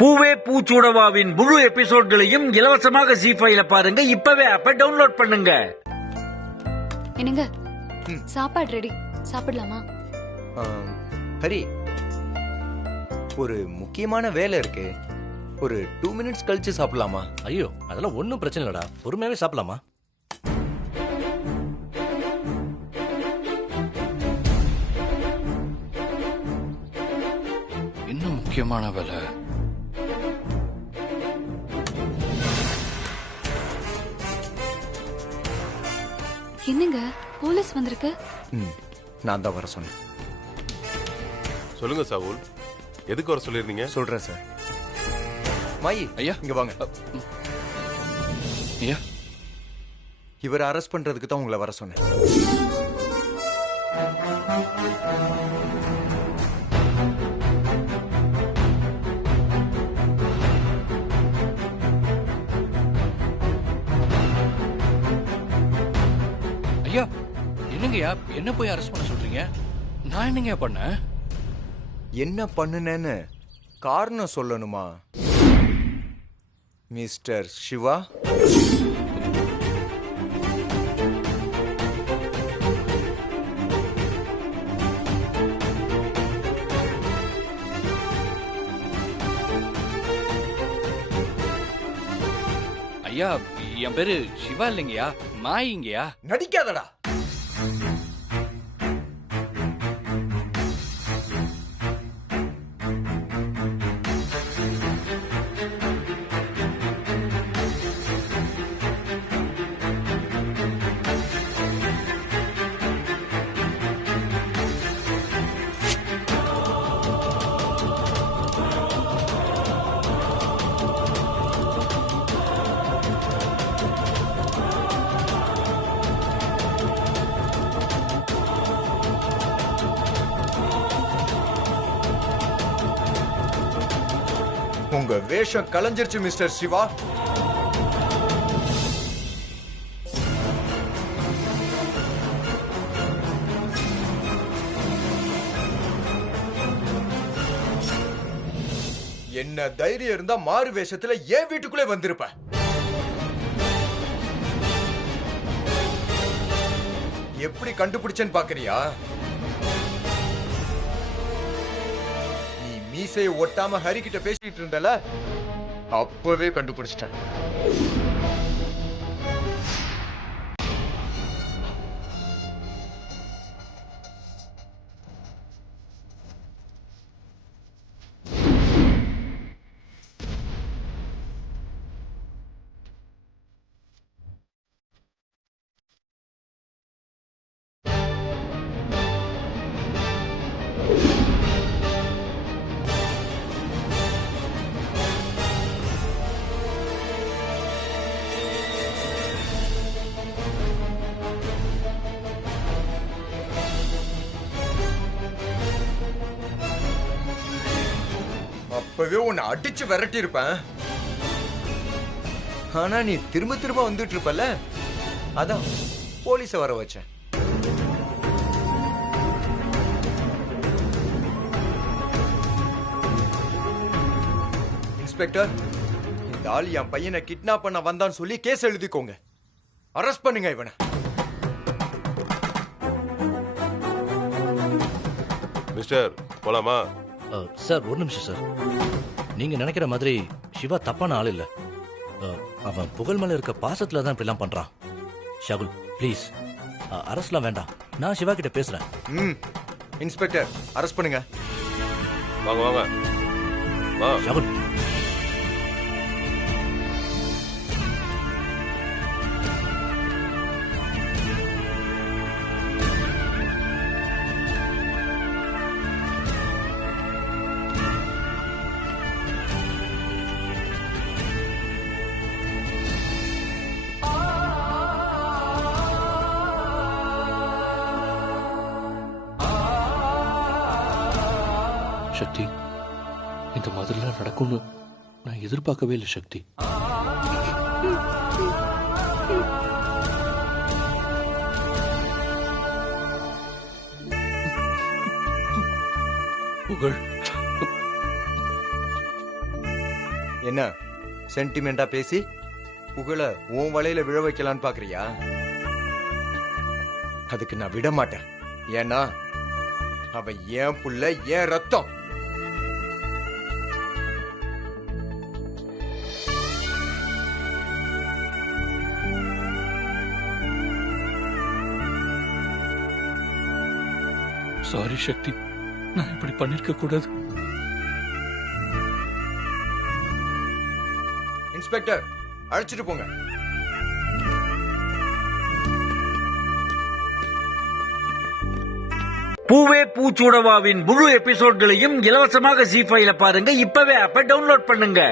பூவே பூச்சூடவாவின் முழு எபிசோட்களையும் இலவசமாக ஜி5ல பாருங்க. இப்பவே ஆப்பை டவுன்லோட் பண்ணுங்க. என்னங்க சாப்பாடு ரெடி, சாப்பிடலாமா? ஹரி, ஒரு முக்கியமான வேலை இருக்கு. ஒரு 2 மினிட்ஸ் கழிச்சு சாப்பிடலாமா? ஐயோ, அதெல்லாம் ஒன்றும் பிரச்சனை இல்லடா, பொறுமையாவே சாப்பிடலாமா? இன்னும் முக்கியமான வேலை. என்னங்க போலீஸ் வந்திருக்கு? நான் தான் வர சொன்னேன். சொல்லுங்க சாவுல், எதுக்கு வர சொல்லிருந்தீங்க? சொல்றேன் சார். மாயி, ஐயா இங்க வாங்க. ஐயா, இவரை அரெஸ்ட் பண்றதுக்கு தான் உங்களை வர சொன்னேன். ஐயா, என்னங்கய்யா என்ன போய் அரெஸ்ட் பண்ண சொல்றீங்க? நான் என்னங்க பண்ணேன்? என்ன பண்ணுனேன்னு காரணம் சொல்லணுமா மிஸ்டர் சிவா? ஐயா, என் பேரு சிவா இல்லைங்கய்யா, மாயிங்கய்யா. நடிக்காதடா. உங்க வேஷம் கலைஞ்சிருச்சு மிஸ்டர் சிவா. என்ன தைரியம் இருந்தா மாறு வேஷத்துல ஏன் வீட்டுக்குள்ளே வந்திருப்ப? எப்படி கண்டுபிடிச்சேன்னு பாக்குறியா? மீசையை ஒட்டாம ஹரி கிட்ட பேசிட்டு இருந்தல, அப்பவே கண்டுபிடிச்சிட்டேன். அப்பவே உன்னை அடிச்சு விரட்டி இருப்பேன். ஆனா நீ திரும்ப திரும்ப வந்துட்டு இருப்பல, அதான் போலீஸ வர வச்சேன். இன்ஸ்பெக்டர், இந்த ஆள் என் பையனை கிட்னாப் பண்ண வந்தான்னு சொல்லி கேஸ் எழுதிக்கோங்க. அரெஸ்ட் பண்ணுங்க இவனை. மிஸ்டர், போலாமா? சார், ஒரு நிமிஷம் சார். நீங்க நினைக்கிற மாதிரி சிவா தப்பான ஆள் இல்ல. அவன் புகழ் மேல இருக்க பாசத்துல தான் இப்படிலாம் பண்றான். ஷகுல், ப்ளீஸ் அரஸ்ட்லாம் வேண்டாம், நான் சிவா கிட்ட பேசுறேன். இன்ஸ்பெக்டர், அரெஸ்ட் பண்ணுங்க. வாங்க வாங்க வா. ஷகுல், சக்தி, இந்த மாதிரிலாம் நடக்கும்னு நான் எதிர்பார்க்கவே இல்லை சக்தி. புகழ், என்ன சென்டிமெண்டா பேசி புகழ உன் வலையில விழ வைக்கலான்னு பாக்குறியா? அதுக்கு நான் விட மாட்டேன். ஏன்னா அவன் ஏன் புள்ள, ஏன் ரத்தம். சாரி சக்தி, நான் இப்படி பண்ணிருக்க கூடாது. இன்ஸ்பெக்டர், அழைச்சிட்டு போங்க. பூவே பூச்சூடவாவின் முழு எபிசோட்களையும் இலவசமாக ஜி5ல பாருங்க. இப்பவே ஆப்பை டவுன்லோட் பண்ணுங்க.